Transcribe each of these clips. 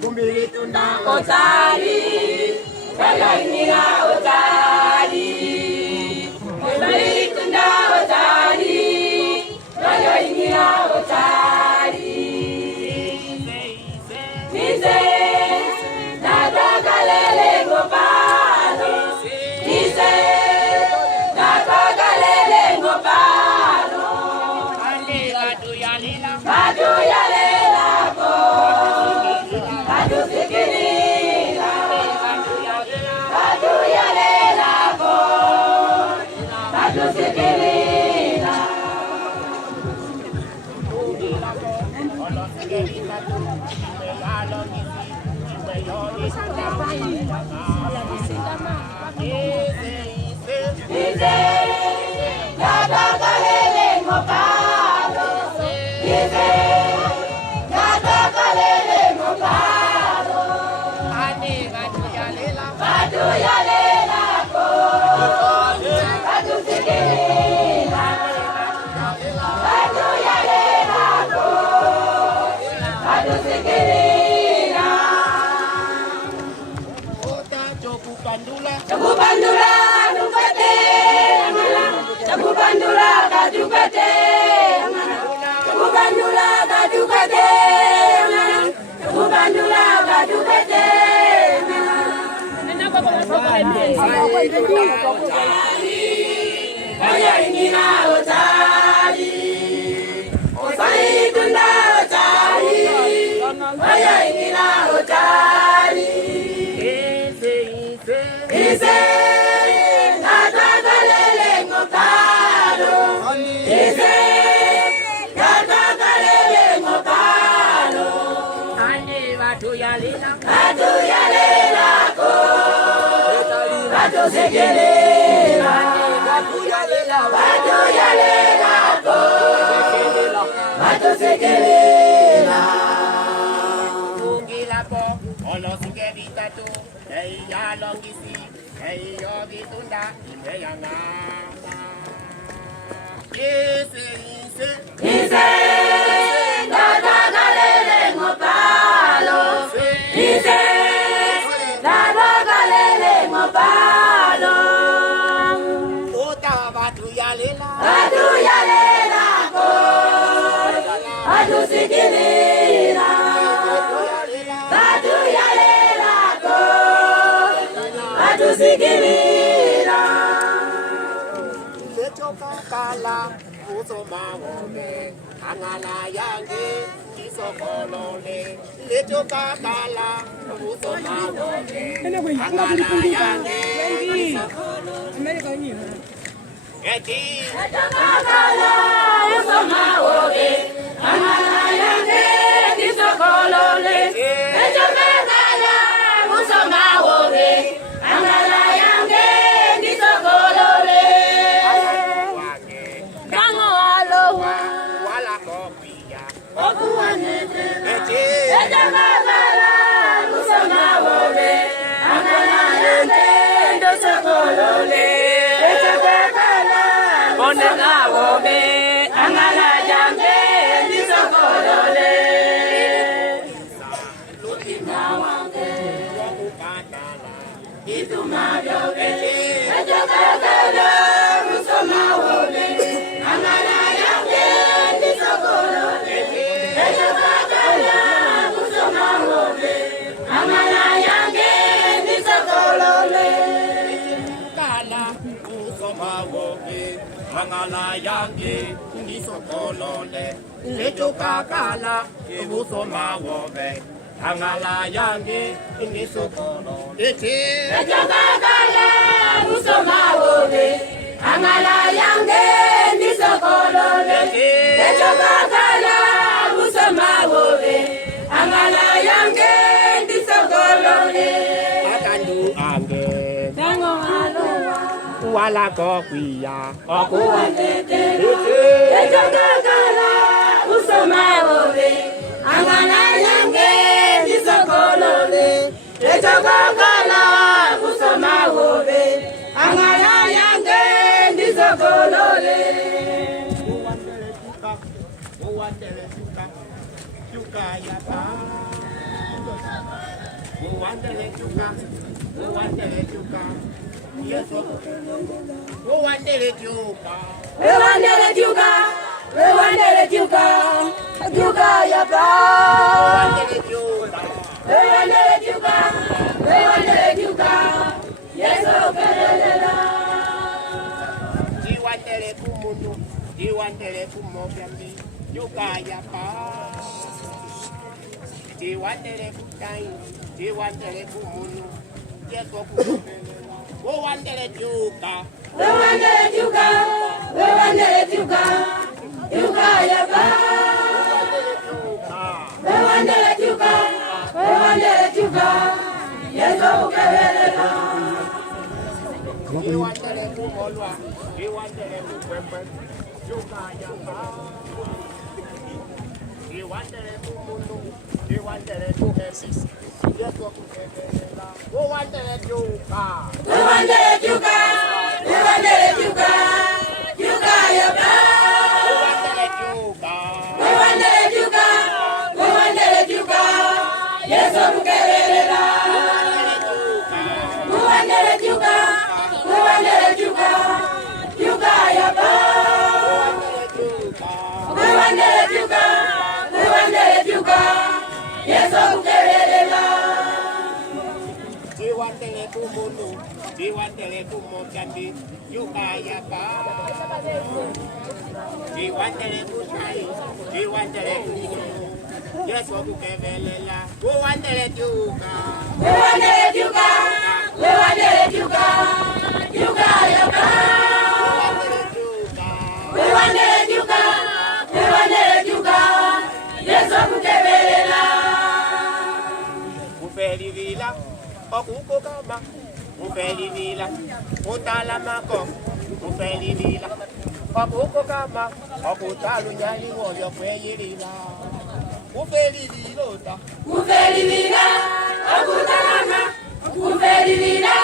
kumbili tunda otari, kalainira otari, kumbili tunda otari, kalainira otari. Nize, nada kalele ngopalo, nize, nada kalele ngopalo, batu yalela ko, batu sikirila, batu yalela ko, batu sikirila. Nize, nada kalele ngopalo, nize, nada kalele ngopalo, batu yalela ko, batu sikirila, batu yalela ko, batu sikirila. Cakubandula kadukate, cakubandula kadukate, cakubandula kadukate, cakubandula kadukate. Kaya ingina otari, otari tunda otari, kaya ingina otari. Ise, nada kalele ngopalo, ise, nada kalele ngopalo, batu yalela ko, batu sekelela, batu yalela ko, batu sekelela. Olo sikevita tu, ya longisi, yo vitunda, imeyana. Ise, nada kalele ngopalo, ise, nada kalele ngopalo. Batu yalela ko, batu sikirila, batu yalela ko, batu sikirila. Kala usoma wome angala yange kisokolole leto kala usoma wome angala yange kisokolole eti kala usoma wome angala yange kisokolole leto kala usoma wome angala yange kisokolole. Angala yange ndisokolole leto kakala busoma wobe angala yange ndisokolole leto kakala busoma wobe angala yange ndisokolole leto kakala busoma wobe angala yange ndisokolole akandu ange tango alowa wala kokuya okuwatete leto kakala busoma wobe angala yange ndisokolole leto kakala busoma wobe angala yange ndisokolole. wandele chuka, we wandele chuka. Yes, we wandele chuka. We wandele chuka, we wandele chuka, chuka yapa. Wandele chuka, we wandele chuka, we wandele chuka. Yes, okelela. Di wandele kumunu, di wandele kumofyambi, chuka yapa. Di wandele kutai, di wandele kumunu, yes, we wandele chuka. We wandele chuka, we wandele chuka, chuka yapa. We wandele chuka, we wandele chuka. Yes, okelela. Di wandele kumolwa, di wandele kukwembe, chuka yapa. Di wandele kumunu, di wandele kuhesis, yes, we wandele chuka. We wandele chuka, we wandele chuka, chuka yapa. We wandele chuka. We wandele chuka, we wandele chuka. Yes, okelela. We wandele chuka, we wandele chuka, chuka yapa. We wandele chuka, we wandele chuka. Yes, okelela. Di wandele kumunu, di wandele kumofyambi, chuka yapa. Di wandele kutai, di wandele kumunu, yes, wakukevelela, we wandele chuka. We wandele chuka, we wandele chuka, chuka yapa. We wandele chuka, we wandele chuka. Yes, okelela. Ufelivila, okukokama, ufelivila, utalamako, ufelivila, okukokama, okutalunyali woyo kweyilila. Ufelivilota, Kufelivila, akutalama, kufelivila,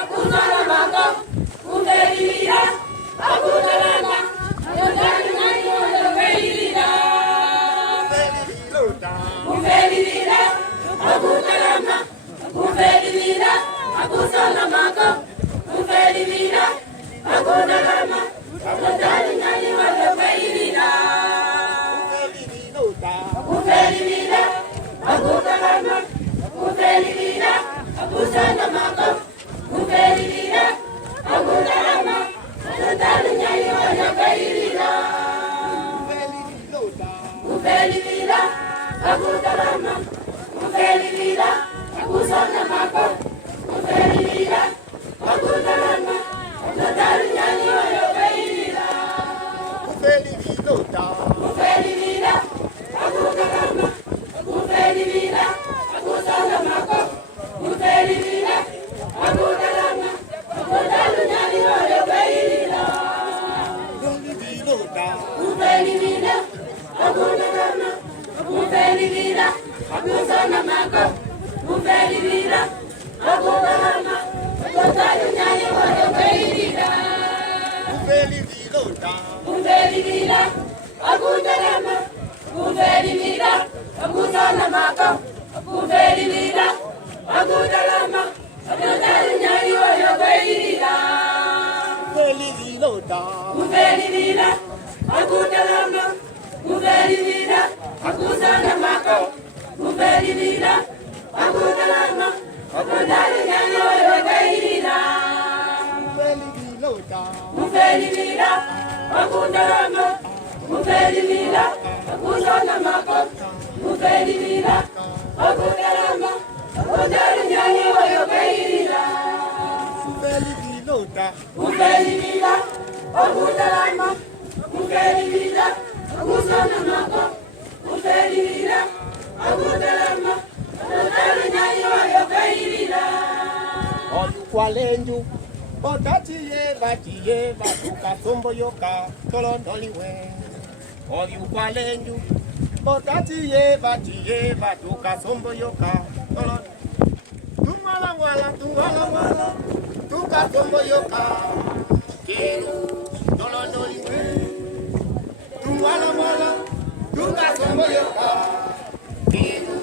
akusalamako, kufelivila, akutalama, akutalama, ufelivilota, kufelivila, akutalama, kufelivila, akusalamako, kufelivila, akutalama, akutalama, ufelivilota, kufelivila, akutalama, kufelivila, akusalamako, kufelivila, akutalama, ufelivilota, kufelivila, akutalama, kufelivila, akusalamako, kufelivila, akutalama, ufelivilota, kufelivila, akutalama, kufelivila, akusalamako, kufelivila, akutalama, ufelivilota, kufelivila, akutalama, kufelivila, akusalamako, kufelivila, akutalama, ufelivilota, kufelivila, akutalama, kufelivila, akusalamako, kufelivila, akutalama, ufelivilota, kufelivila, akutalama, kufelivila, akusalamako, kufelivila, akutalama, ufelivilota, kufelivila, akutalama, kufelivila, akusalamako, kufelivila, akutalama, ufelivilota, kufelivila, akutalama, kufelivila, akusalamako, kufelivila, akutalama, olukwalenju, otatiye batuka sombo yoka, tolondoliwe. Olukwalenju, otatiye batuka sombo yoka, tolondoliwe. Tumala, tuka sombo yoka, kiru, tolondoliwe. Tumala, tuka sombo yoka, kiru,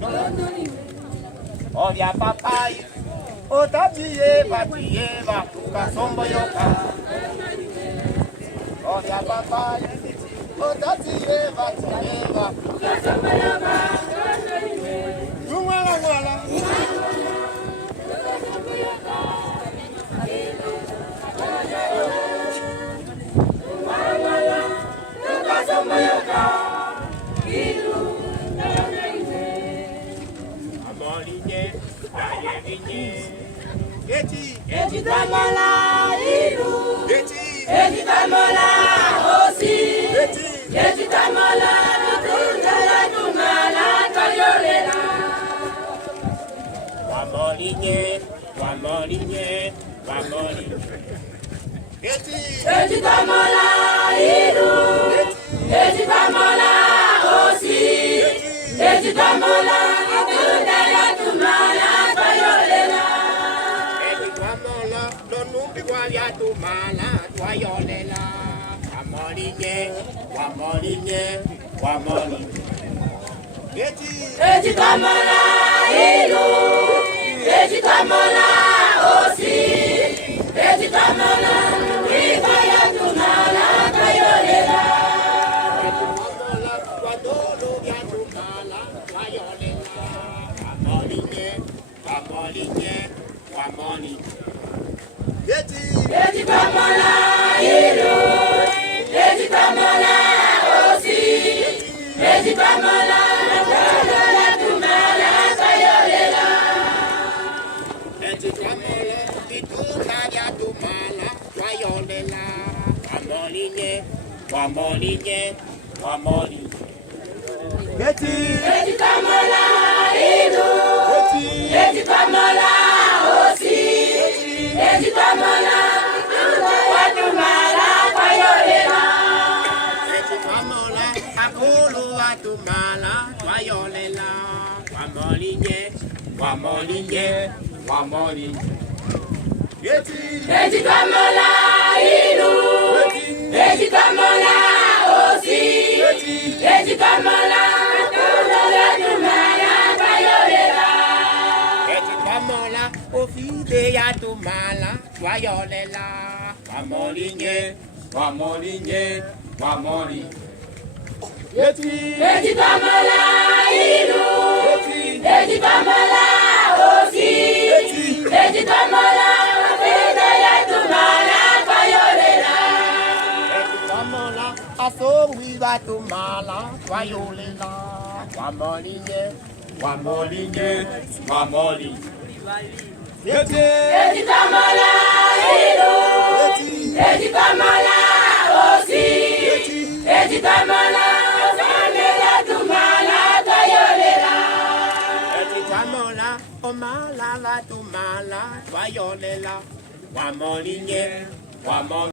tolondoliwe. Odia papai, otatie batieva, kasombo yoka. Odia papai, otatie batieva, kasombo yoka. Tumala wala. Kasombo yoka. Eti tamola ilu, eti tamola osi, eti tamola tutela tumala kayolela. Wamolinye. Eti tamola ilu, eti tamola osi, eti tamola tutela tumala kayolela. Tumala, twayolela, wamoli. Eti tamola ilu, eti tamola osi, eti tamola ikaya tumala kayolela. Wamoli. Eti tamola ilu, eti tamola osi, eti tamola tumala kayolela. Eti tamola pitulaya tumala twayolela. Wamoli. Eti tamola ilu, eti tamola osi, eti tamola tumala kayolela. Eti tamola akulu atumala twayolela. Wamoli. Eti tamola ilu, eti tamola osi, eti tamola tumala kayolela. Eti tamola ofide ya tumala twayolela. Wamoli. Eti tamola ilu, eti tamola osi, eti tamola tumala kayolela. Eti tamola asongwi batumala twayolela. Wamoli. Eti tamola ilu, eti tamola osi, eti tamola tumala kayolela. Eti tamola omala batumala twayolela. Wamoli.